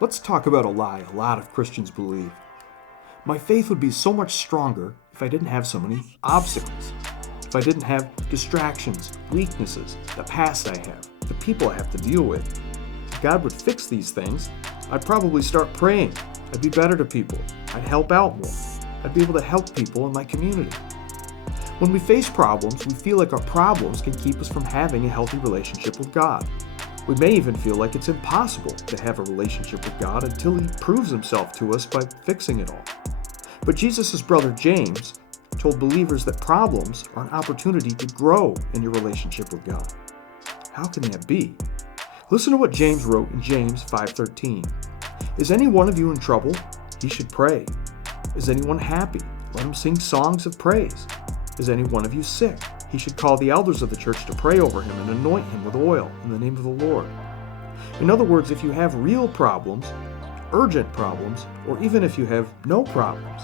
Let's talk about a lie a lot of Christians believe. My faith would be so much stronger if I didn't have so many obstacles. If I didn't have distractions, weaknesses, the past I have, the people I have to deal with. If God would fix these things, I'd probably start praying. I'd be better to people. I'd help out more. I'd be able to help people in my community. When we face problems, we feel like our problems can keep us from having a healthy relationship with God. We may even feel like it's impossible to have a relationship with God until He proves Himself to us by fixing it all. But Jesus' brother James told believers that problems are an opportunity to grow in your relationship with God. How can that be? Listen to what James wrote in James 5:13. Is any one of you in trouble? He should pray. Is anyone happy? Let him sing songs of praise. Is any one of you sick? He should call the elders of the church to pray over him and anoint him with oil in the name of the Lord. In other words, if you have real problems, urgent problems, or even if you have no problems,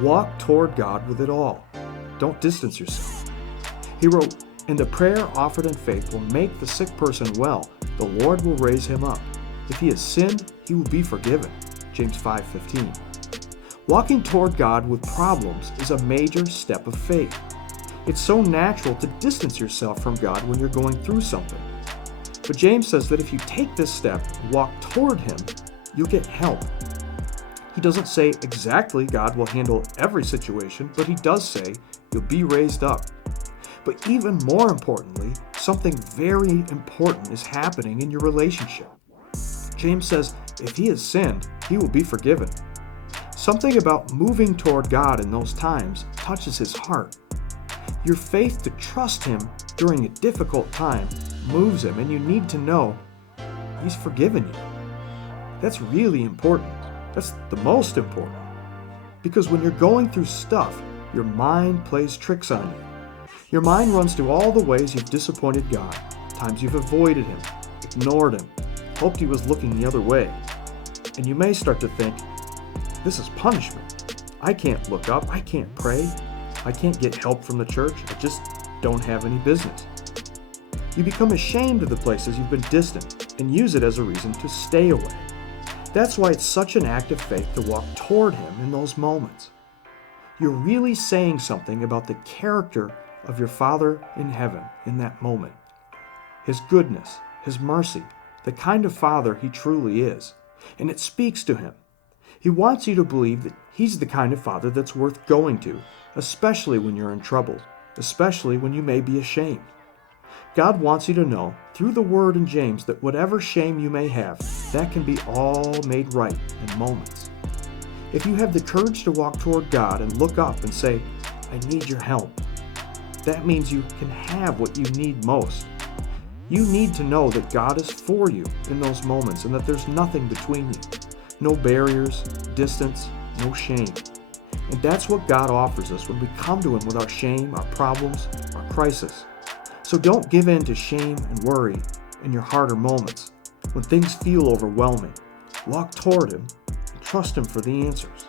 walk toward God with it all. Don't distance yourself. He wrote, "And the prayer offered in faith will make the sick person well. The Lord will raise him up. If he has sinned, he will be forgiven." James 5:15. Walking toward God with problems is a major step of faith. It's so natural to distance yourself from God when you're going through something. But James says that if you take this step and walk toward Him, you'll get help. He doesn't say exactly God will handle every situation, but He does say you'll be raised up. But even more importantly, something very important is happening in your relationship. James says if he has sinned, he will be forgiven. Something about moving toward God in those times touches His heart. Your faith to trust Him during a difficult time moves Him, and you need to know He's forgiven you. That's really important. That's the most important. Because when you're going through stuff, your mind plays tricks on you. Your mind runs through all the ways you've disappointed God, times you've avoided Him, ignored Him, hoped He was looking the other way. And you may start to think, this is punishment. I can't look up. I can't pray. I can't get help from the church. I just don't have any business. You become ashamed of the places you've been distant and use it as a reason to stay away. That's why it's such an act of faith to walk toward Him in those moments. You're really saying something about the character of your Father in heaven in that moment. His goodness, His mercy, the kind of Father He truly is. And it speaks to Him. He wants you to believe that He's the kind of Father that's worth going to, especially when you're in trouble, especially when you may be ashamed. God wants you to know, through the Word in James, that whatever shame you may have, that can be all made right in moments. If you have the courage to walk toward God and look up and say, I need your help, that means you can have what you need most. You need to know that God is for you in those moments and that there's nothing between you. No barriers, distance, no shame. And that's what God offers us when we come to Him with our shame, our problems, our crisis. So don't give in to shame and worry in your harder moments. When things feel overwhelming, walk toward Him and trust Him for the answers.